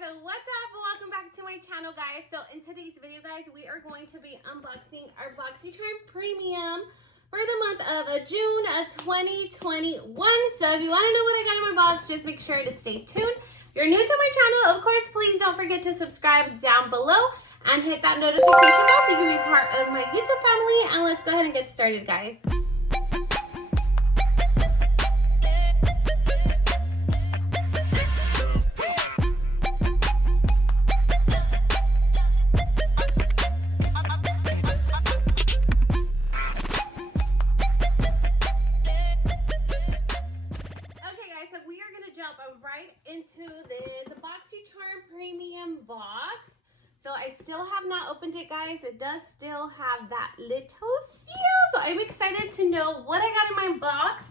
guys, what's up? Welcome back to my channel, guys. So in today's video, guys, we are going to be unboxing our Boxycharm Premium for the month of June of 2021. So if you want to know what I got in my box, just make sure to stay tuned. If you're new to my channel, of course, please don't forget to subscribe down below and hit that notification bell so you can be part of my YouTube family. And let's go ahead and get started, guys. Into this Boxycharm Premium box. So I still have not opened it, guys. It does still have that little seal. So I'm excited to know what I got in my box.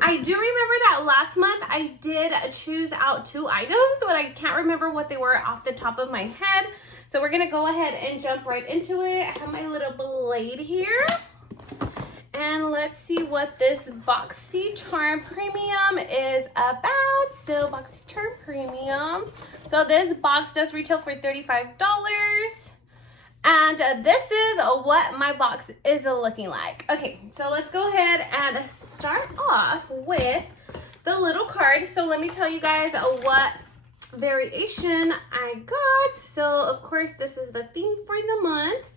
I do remember that last month I did choose out 2 items, but I can't remember what they were off the top of my head. So we're gonna go ahead and jump right into it. I have my little blade here. And let's see what this Boxycharm Premium is about. So Boxycharm Premium. So this box does retail for $35. And this is what my box is looking like. Okay, so let's go ahead and start off with the little card. So let me tell you guys what variation I got. So of course, this is the theme for the month.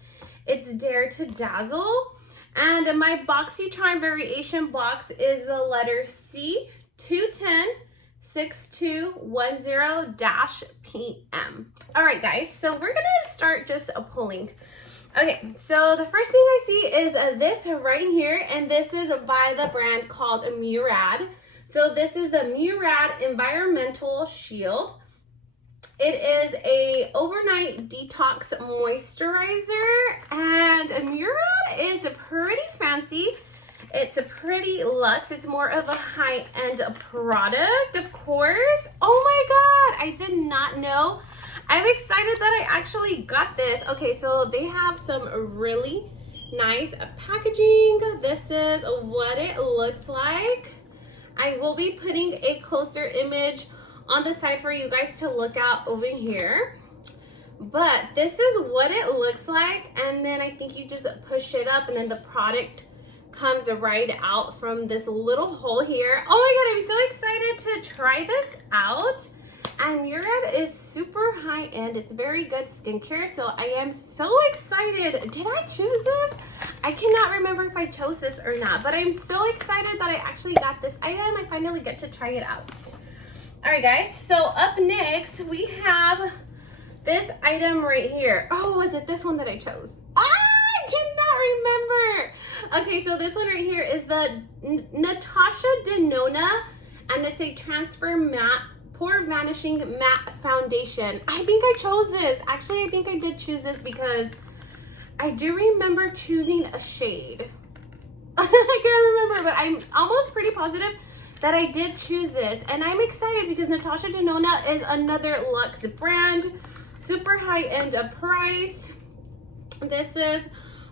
It's Dare to Dazzle. And my Boxycharm variation box is the letter C2106210-PM. All right, guys, so we're gonna start just pulling. Okay, so the first thing I see is this right here, and this is by the brand called Murad. So this is the Murad Environmental Shield. It is a overnight detox moisturizer, and Murad is pretty fancy. It's a pretty luxe. It's more of a high-end product, of course. Oh my God, I did not know. I'm excited that I actually got this. Okay, so they have some really nice packaging. This is what it looks like. I will be putting a closer image on the side for you guys to look out over here, but this is what it looks like. And then I think you just push it up and then the product comes right out from this little hole here. Oh my God, I'm so excited to try this out. And Murad is super high end. It's very good skincare, so I am so excited. Did I choose this? I cannot remember if I chose this or not, but I'm so excited that I actually got this item. I finally get to try it out. All right, guys, so up next, we have this item right here. Oh, was it this one that I chose? I cannot remember. Okay, so this one right here is the Natasha Denona, and it's a Transfer Matte Pore Vanishing Matte Foundation. I think I chose this. Actually, I think I did choose this because I do remember choosing a shade. I can't remember, but I'm almost pretty positive that I did choose this, and I'm excited because Natasha Denona is another luxe brand, super high-end price. This is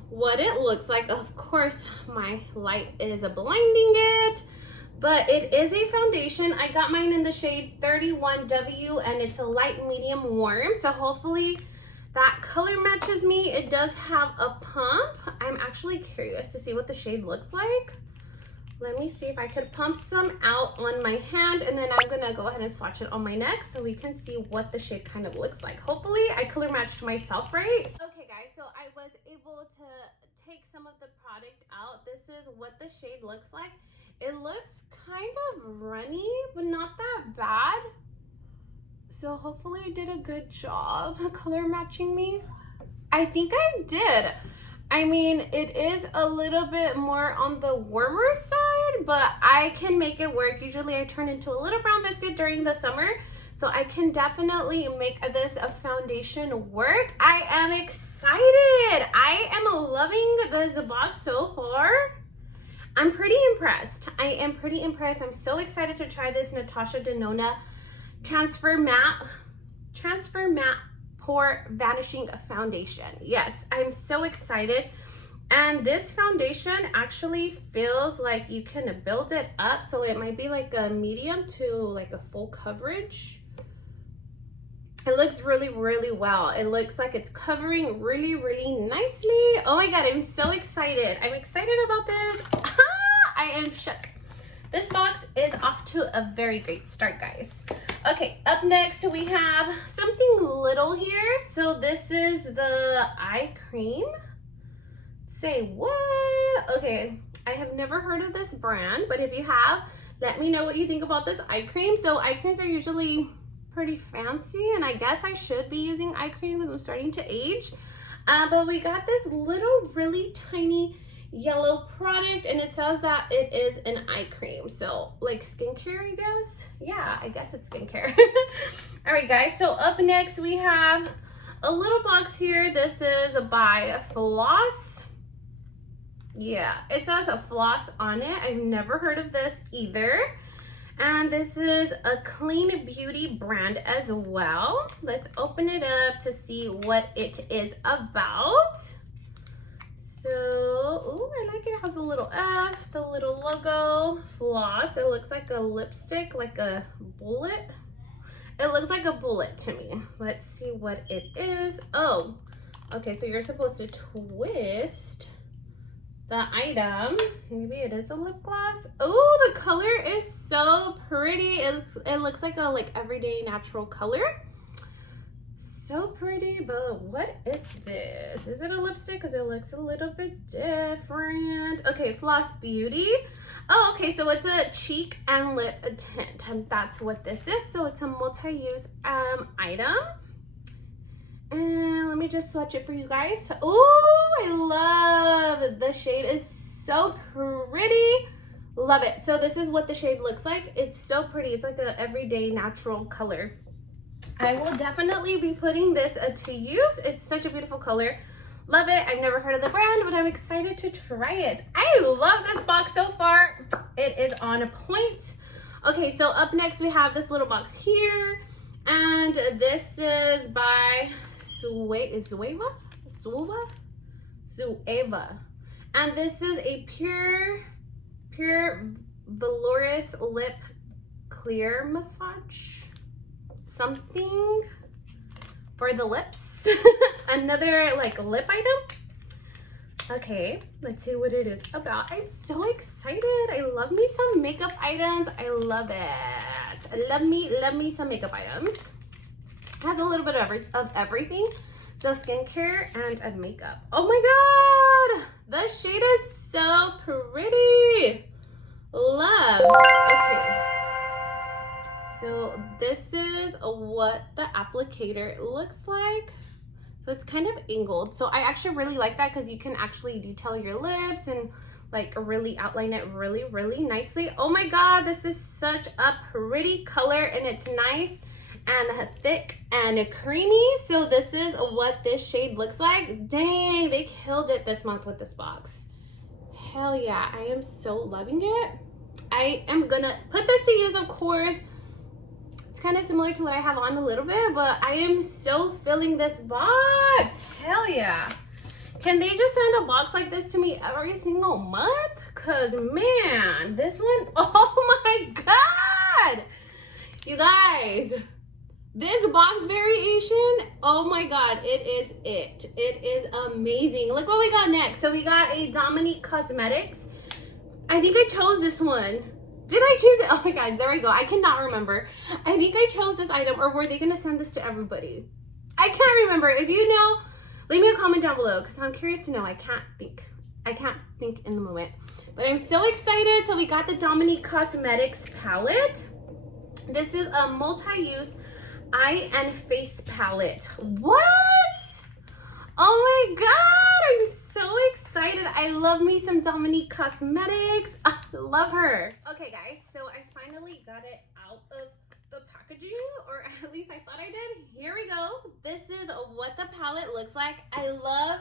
what it looks like. Of course, my light is blinding it, but it is a foundation. I got mine in the shade 31W, and it's a light medium warm, so hopefully that color matches me. It does have a pump. I'm actually curious to see what the shade looks like. Let me see if I could pump some out on my hand, and then I'm gonna go ahead and swatch it on my neck so we can see what the shade kind of looks like. Hopefully I color matched myself right. Okay guys, so I was able to take some of the product out. This is what the shade looks like. It looks kind of runny, but not that bad. So hopefully I did a good job color matching me. I think I did. I mean, it is a little bit more on the warmer side, but I can make it work. Usually I turn into a little brown biscuit during the summer, so I can definitely make this a foundation work. I am excited. I am loving this box so far. I'm pretty impressed. I am pretty impressed. I'm so excited to try this Natasha Denona Transfer Matte Pore Vanishing Foundation. Yes, I'm so excited. And this foundation actually feels like you can build it up, so it might be like a medium to like a full coverage. It looks really, really well. It looks like it's covering really, really nicely. Oh my God, I'm so excited. I'm excited about this. I am shook. This box is off to a very great start, guys. Okay, up next we have something little here. So this is the eye cream. Say what? Okay, I have never heard of this brand, but if you have, let me know what you think about this eye cream. So eye creams are usually pretty fancy, and I guess I should be using eye cream because I'm starting to age. But we got this little really tiny yellow product, and it says that it is an eye cream. So like skincare, I guess. Yeah, I guess it's skincare. All right, guys. So up next we have a little box here. This is by Floss. Yeah, it says a Floss on it. I've never heard of this either. And this is a clean beauty brand as well. Let's open it up to see what it is about. So, oh, I like it. It has a little F, the little logo, Floss. It looks like a lipstick, like a bullet. It looks like a bullet to me. Let's see what it is. Oh, okay, so you're supposed to twist the item. Maybe it is a lip gloss. Oh, the color is so pretty. It looks like a everyday natural color. So pretty, but what is this? Is it a lipstick? Because it looks a little bit different. Okay, Floss Beauty. Oh, okay, so it's a cheek and lip tint, and that's what this is. So it's a multi-use item. And let me just swatch it for you guys. Oh, I love the shade. Is so pretty. Love it. So this is what the shade looks like. It's so pretty. It's like a everyday natural color. I will definitely be putting this to use. It's such a beautiful color. Love it. I've never heard of the brand, but I'm excited to try it. I love this box so far. It is on point. Okay, so up next we have this little box here. And this is by Zoeva. And this is a pure Velours lip clear massage. Something for the lips. Another like lip item. Okay, let's see what it is about. I'm so excited. I love me some makeup items. I love it. I love me some makeup items. It has a little bit of everything. So skincare and makeup. Oh my God, the shade is so pretty. Love. Okay. So this is what the applicator looks like. So it's kind of angled. So I actually really like that because you can actually detail your lips and like really outline it really, really nicely. Oh my God, this is such a pretty color, and it's nice and thick and creamy. So this is what this shade looks like. Dang, they killed it this month with this box. Hell yeah, I am so loving it. I am gonna put this to use, of course. It's kind of similar to what I have on a little bit, but I am so feeling this box. Hell yeah. Can they just send a box like this to me every single month? Cause man, this one, oh my God. You guys, this box variation, oh my God, it is it. It is amazing. Look what we got next. So we got a Dominique Cosmetics. I think I chose this one. Did I choose it? Oh my God, there we go. I cannot remember. I think I chose this item, or were they gonna send this to everybody? I can't remember. If you know, leave me a comment down below because I'm curious to know. I can't think in the moment. But I'm so excited. So we got the Dominique Cosmetics palette. This is a multi-use eye and face palette. What? Oh my God, I'm so excited. I love me some Dominique Cosmetics. I love her. Okay guys, so I finally got it out of the packaging, or at least I thought I did. Here we go. This is what the palette looks like. I love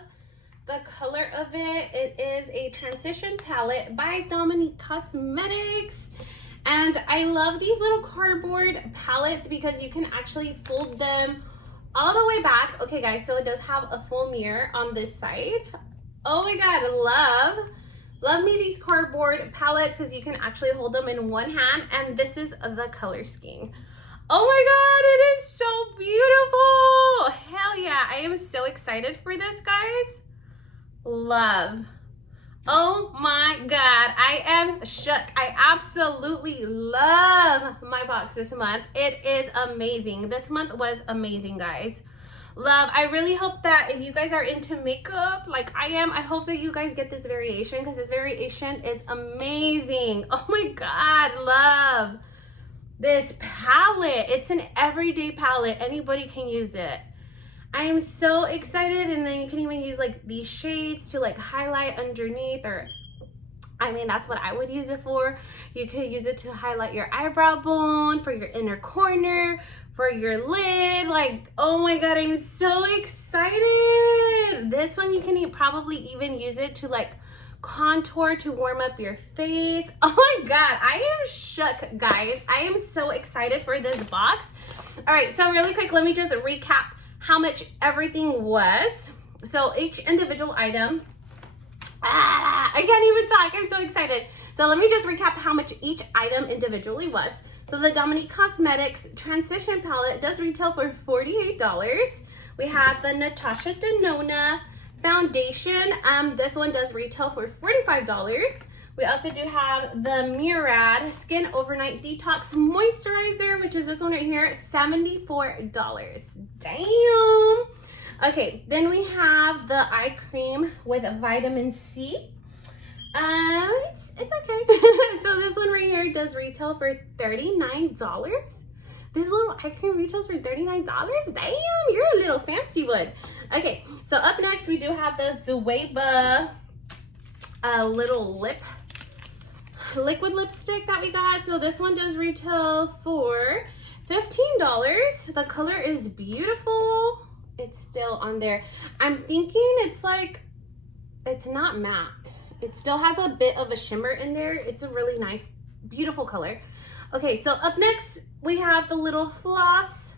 the color of it. It is a transition palette by Dominique Cosmetics. And I love these little cardboard palettes because you can actually fold them all the way back. Okay guys, so it does have a full mirror on this side. Oh my God, love me these cardboard palettes because you can actually hold them in one hand, and this is the color scheme. Oh my God, it is so beautiful. am so excited for this, guys. Love. Oh my God, I am shook. I absolutely love my box this month. It is amazing. This month was amazing, guys. Love. I really hope that if you guys are into makeup like I am, I hope that you guys get this variation because this variation is amazing. Oh my God, love this palette. It's an everyday palette. Anybody can use it. I am so excited, and then you can even use like these shades to like highlight underneath, or I mean that's what I would use it for. You could use it to highlight your eyebrow bone, for your inner corner, for your lid. Like, oh my God, I'm so excited. This one you can probably even use it to like contour, to warm up your face. Oh my God, I am shook, guys. I am so excited for this box. All right, so really quick, let me just recap how much everything was. So each individual item, I can't even talk, I'm so excited. So let me just recap how much each item individually was. So the Dominique Cosmetics Transition Palette does retail for $48. We have the Natasha Denona Foundation. This one does retail for $45. We also do have the Murad Skin Overnight Detox Moisturizer, which is this one right here, $74. Damn. Okay, then we have the eye cream with vitamin C. It's okay. So this one right here does retail for $39. This little eye cream retails for $39. Damn, you're a little fancy one. Okay, so up next we do have the Zoeva little liquid lipstick that we got. So this one does retail for $15. The color is beautiful. It's still on there. I'm thinking it's like, it's not matte. It still has a bit of a shimmer in there. It's a really nice, beautiful color. Okay, so up next we have the little Floss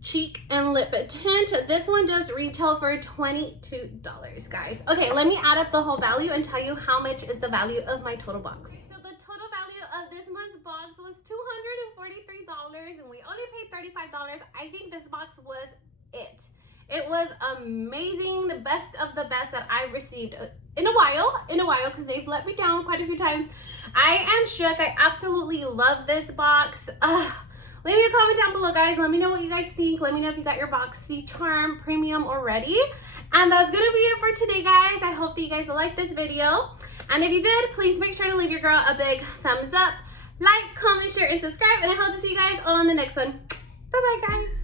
cheek and lip tint. This one does retail for $22, guys. Okay, let me add up the whole value and tell you how much is the value of my total box. Okay, so the total value of this month's box was $243, and we only paid $35. I think this box was it. It was amazing, the best of the best that I received in a while, because they've let me down quite a few times. I am shook. I absolutely love this box. Leave me a comment down below, guys. Let me know what you guys think. Let me know if you got your Boxycharm Premium already. And that's gonna be it for today, guys. I hope that you guys liked this video. And if you did, please make sure to leave your girl a big thumbs up, like, comment, share, and subscribe. And I hope to see you guys on the next one. Bye-bye, guys.